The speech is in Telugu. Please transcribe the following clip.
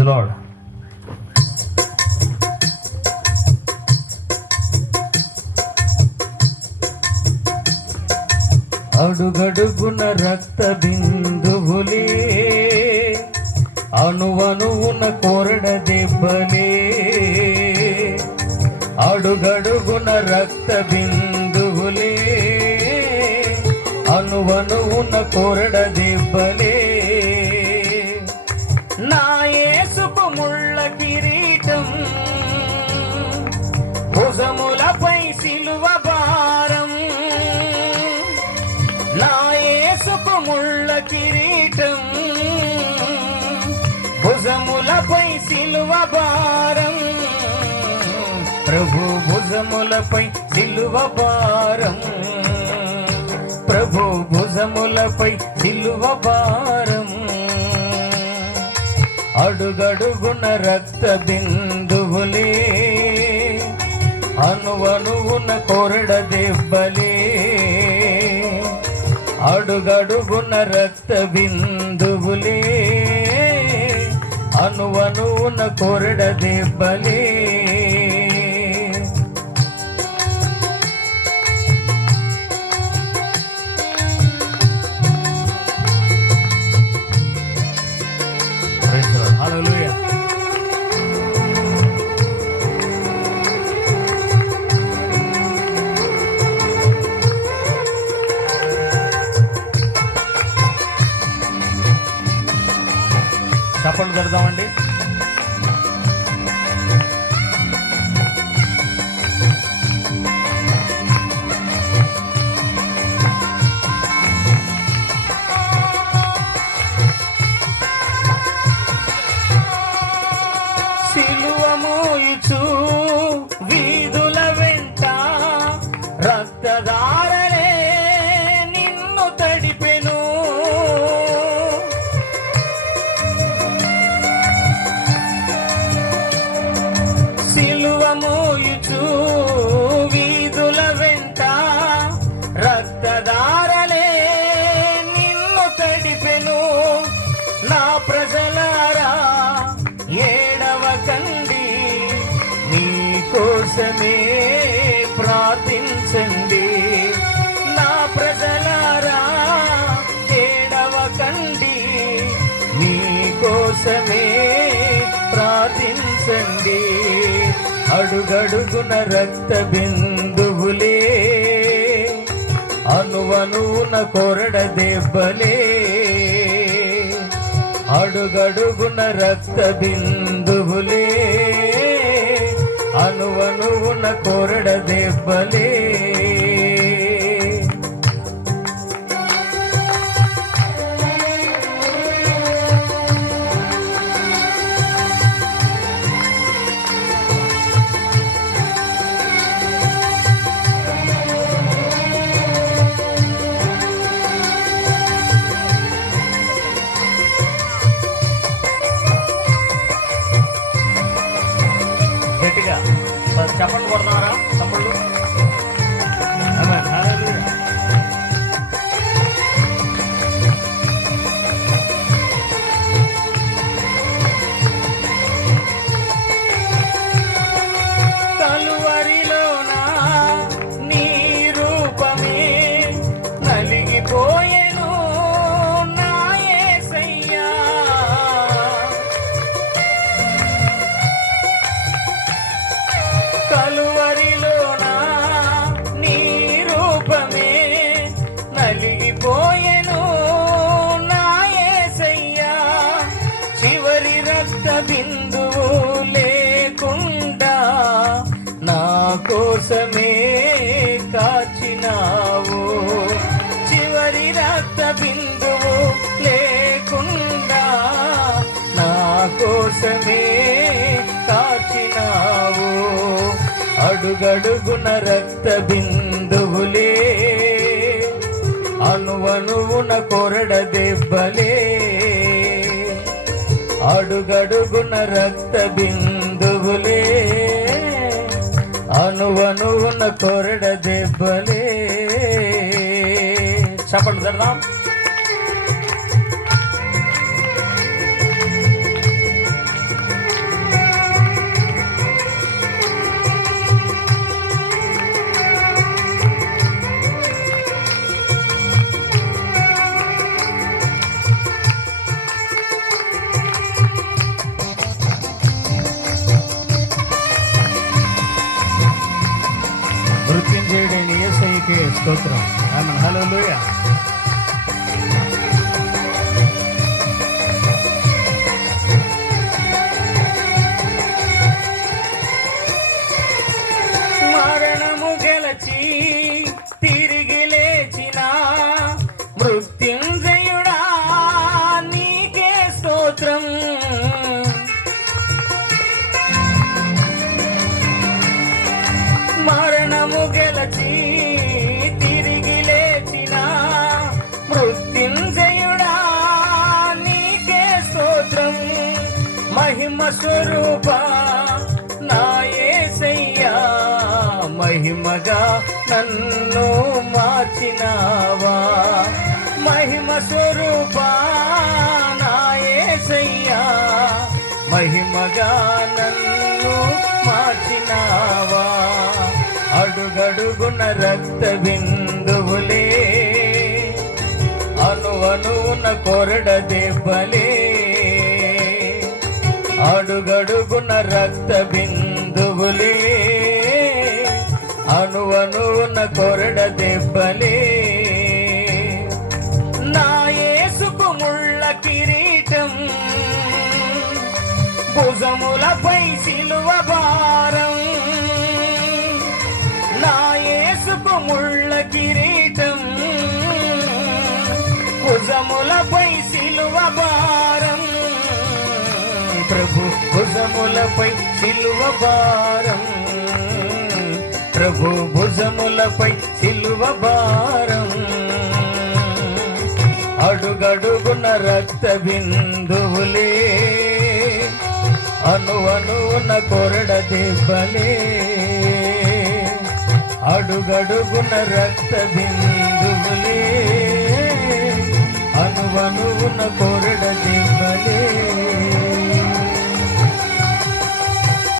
ప్రైజ్ లాడ్ అడుగడుగున రక్త బిందువులే అణువణువున కొరడ దెబ్బలే. అడుగడుగున రక్త బిందువులే అణువణువున కొరడ దెబ్బలే. సిలువ భారం. ప్రభు భుజములపై సిలువ భారం. ప్రభు భుజములపై సిలువ భారం. అడుగడుగున రక్త బిందువులే అనువనువున కొరడ దెబ్బలే. అడుగడుగున రక్త బిందువులే అనువనువున కొరడ దెబ్బలే చప్పట్లు పెడదామండి వీధుల వెంట రక్తదారలే ప్రార్థించండి నా ప్రజలారా ఏడవకండి కండి. కోసమే ప్రార్థించండి. అడుగడుగున రక్త బిందువులే అనువనువున కొరడ దెబ్బలే. అడుగడుగున రక్త బిందువులే అనువనువున కొరడ దెబ్బలే. చెప్పండి కొడతారా? తమ్ముళ్ళు చివరి బిందువు లేకుండా నా కోసమే కాచినావు. చివరి రక్త బిందువు లేకుండా నా కోసమే కాచినావు. అడుగడుగున రక్త బిందువులే అణువణువున కొరడ దెబ్బలే అడుగడుగున రక్త బిందువులే అనువనువున కొరడ దెబ్బలే. చెప్పండి జరదాం స్తోత్రం ఆమె స్వరూప నా యేసయ్యా మహిమగా నన్ను మార్చినావా? మహిమ స్వరూప నా యేసయ్యా మహిమగా నన్ను మార్చినావా? అడుగడుగున రక్త బిందువులే అనువనువున కొరడ దెబ్బలే అడుగడుగున రక్త బిందువులే అను కొరడ దెబ్బలే. నా యేసుకు ముళ్ళ కిరీటం భుజములపై సిలువ భారం. నా యేసుకు ముళ్ళ కిరీటం భుజములపై భుజములపై సిలువ భారం. ప్రభు భుజములపై సిలువ భారం. అడుగడుగున రక్త బిందువులే అను అనున కొరడ దెబ్బలే. అడుగడుగున రక్త బిందువులే అను అనున కొరడ